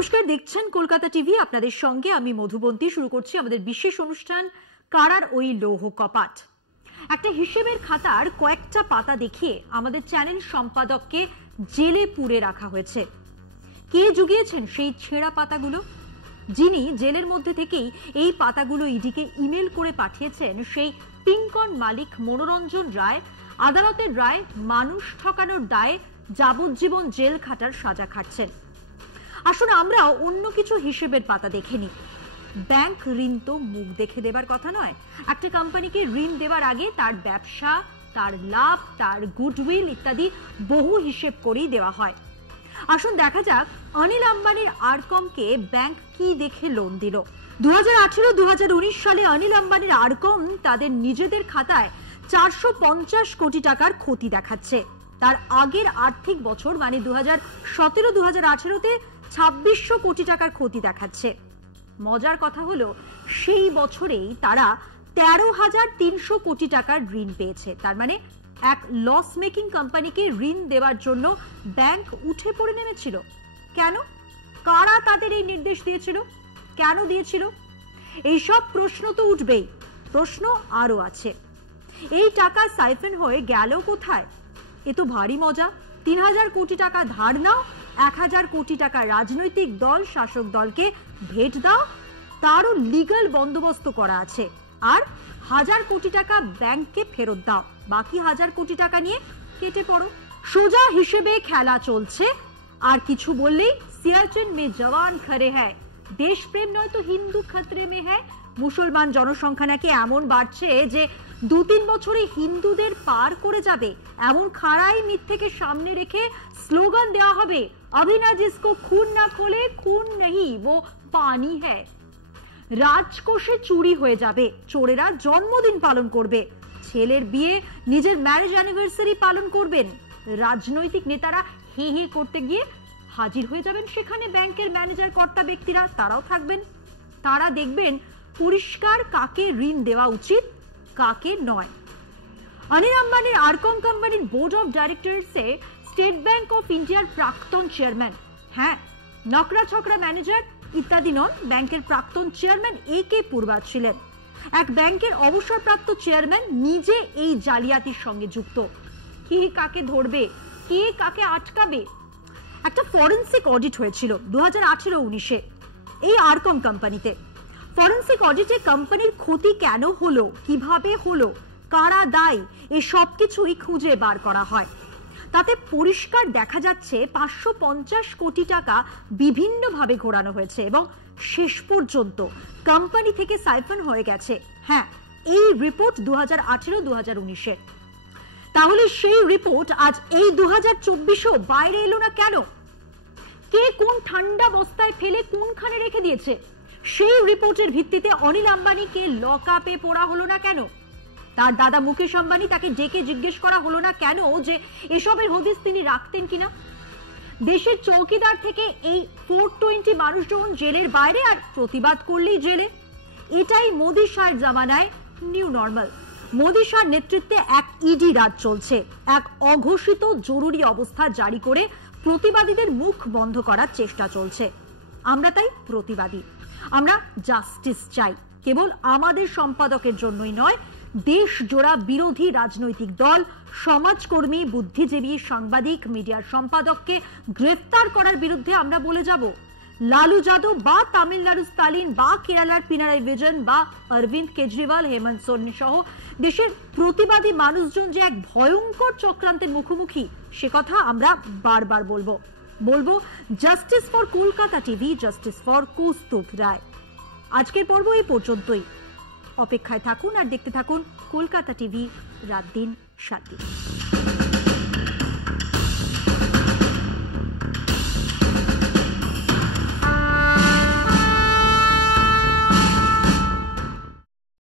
নমস্কার, দেখছেন কলকাতা টিভি। আপনাদের সঙ্গে আমি মধুবন্তী। শুরু করছি আমাদের বিশেষ অনুষ্ঠান কারার ওই লৌহ কপাট। একটা হিসেবের খাতার কয়েকটা পাতা দেখিয়ে আমাদের চ্যানেল সম্পাদককে জেলে পুরে রাখা হয়েছে। কে জুগিয়েছেন সেই ছেঁড়া পাতাগুলো? যিনি জেলের মধ্যে থেকেই এই পাতাগুলো ইডিকে ইমেল করে পাঠিয়েছেন সেই পিঙ্কন মালিক মনোরঞ্জন রায় আদালতের রায় মানুষ ঠকানোর দায়ে যাবজ্জীবন জেল খাটার সাজা খাটছেন। আসলে আমরা অন্য কিছু হিসেবের পাতা দেখে নিই। ব্যাংক ঋণ তো মুখ দেখে দেবার কথা নয়। একটা কোম্পানিকে ঋণ দেওয়ার আগে তার ব্যবসা, তার লাভ, তার গুডউইল ইত্যাদি বহু হিসেব করেই দেওয়া হয়। আসুন দেখা যাক অনিল আম্বানির আরকমকে ব্যাংক কি দেখে লোন দিল। 2018-2019 সালে অনিল আম্বানির আরকম তাদের নিজেদের খাতায় 450 কোটি টাকার ক্ষতি দেখাচ্ছে। তার আগের আর্থিক বছর মানে 2017-2018-তে 2600 কোটি টাকার ক্ষতি দেখাচ্ছে। মজার কথা হলো সেই বছরেই তারা 13,300 কোটি টাকার ঋণ পেয়েছে। তার মানে এক লস মেকিং কোম্পানিকে ঋণ দেওয়ার জন্য ব্যাংক উঠে পড়ে নেমেছিল। কেন? কারা তাদের এই নির্দেশ দিয়েছিল? কেন দিয়েছিল? এইসব প্রশ্ন তো উঠবেই। প্রশ্ন আরো আছে, এই টাকা সাইফেন হয়ে গেল কোথায়? এ তো ভারী মজা। 3000 কোটি টাকা ধার নাও, 1000 কোটি টাকা রাজনৈতিক দল শাসক দলকে ভেট দাও, তারও লিগ্যাল বন্দোবস্ত করা আছে, আর 1000 কোটি টাকা ব্যাংককে ফেরত দাও, বাকি 1000 কোটি টাকা নিয়ে কেটে পড়ো। সোজা হিসেবে খেলা চলছে। আর কিছু বললেই সিয়াচেন মে জওয়ান খড়ে হ্যায়, দেশপ্রেম নয় তো হিন্দু খতরে মে হ্যায়। মুসলমান জনসংখ্যা নাকি এমন বাড়ছে যে 2-3 বছরে হিন্দুদের পার করে যাবে, এমন খাড়াই মিথ্যেকে সামনে রেখে স্লোগান দেওয়া হবে, अभी ना जिसको खून ना खोले खून नहीं वो पानी है। রাজকোষে চুরি হয়ে যাবে, চোরেরা জন্মদিন পালন করবে, ছেলের বিয়ে নিজের ম্যারেজ অ্যানিভার্সারি পালন করবেন, রাজনৈতিক নেতারা হে হে করতে গিয়ে হাজির হয়ে যাবেন সেখানে ব্যাংকের ম্যানেজার কর্তা ব্যক্তিরা, তারাও থাকবেন। তারা দেখবেন পরিষ্কার কাকে ঋণ দেওয়া উচিত, কাকে নয়। অনিল আম্বানির আরকম কোম্পানির বোর্ড অফ ডাইরেক্টরসে স্টেট ব্যাংক অফ ইন্ডিয়ার প্রাক্তন চেয়ারম্যান, হ্যাঁ নকরা ছকরা ম্যানেজার ইত্যাদি নন, ব্যাংকের প্রাক্তন চেয়ারম্যান AK পূর্বা ছিলেন। এক ব্যাংকের অবসরপ্রাপ্ত চেয়ারম্যান নিজে এই জালিয়াতির সঙ্গে যুক্ত। কে কাকে ধরবে, কে কাকে আটকাবে? একটা ফরেন্সিক অডিট হয়েছিল 2018-19-এ এই আরকম কোম্পানিতে। ফরেন্সিক অডিটে কোম্পানির ক্ষতি কেন হলো, কিভাবে হলো, কারা দায়ী, এই সবকিছুই খুঁজে বার করা হয়। তাতে পরিষ্কার দেখা যাচ্ছে 550 কোটি টাকা বিভিন্নভাবে ঘোরানো হয়েছে এবং শেষ পর্যন্ত কোম্পানি থেকে সাইফন হয়ে গেছে। হ্যাঁ, এই রিপোর্ট 2018-2019-এর। তাহলে সেই রিপোর্ট আজ এই 2024-এও বাইরে এলো না কেন? কে কোন ঠান্ডা বস্তায় ফেলে কোনখানে রেখে দিয়েছে? সেই রিপোর্টের ভিত্তিতে অনিল আম্বানিকে লক আপে পোড়া হলো না কেন? তার দাদা মুকেশ আম্বানি তাকে ডেকে জিজ্ঞেস করা হলো না কেন যে এসবের হদিস তিনি রাখতেন কিনা? দেশের চৌকিদার থেকে এই 420 মানুষজন জেলের বাইরে, আর প্রতিবাদ করলেই জেলে। এটাই মোদী শাহের জামানায় নিউ নর্মাল। মোদী শাহর নেতৃত্বে এক ইডি রাজ চলছে, এক অঘোষিত জরুরি অবস্থা জারি করে প্রতিবাদীদের মুখ বন্ধ করার চেষ্টা চলছে। আমরা তাই প্রতিবাদী, আমরা জাস্টিস চাই, কেবল আমাদের সম্পাদকের জন্যই নয়, দেশ জোড়া বিরোধী রাজনৈতিক দল, সমাজকর্মী, বুদ্ধিজীবী, সাংবাদিক, মিডিয়ার সম্পাদককে গ্রেফতার করার বিরুদ্ধে আমরা বলে যাব। লালু যাদব বা তামিলনাড়ু স্টালিন বা কেরালার পিনারাই বিজয়ন বা অরবিন্দ কেজরিওয়াল, হেমন্ত সোরেন সহ দেশের প্রতিবাদী মানুষজন যে এক ভয়ঙ্কর চক্রান্তের মুখোমুখি, সে কথা আমরা বারবার বলবো। Justice for Kolkata TV, justice for Kaustubh Roy. আজকের পর্ব এই পর্যন্তই। অপেক্ষায় থাকুন আর দেখতে থাকুন কলকাতা টিভি, রাত দিন 7 দিন।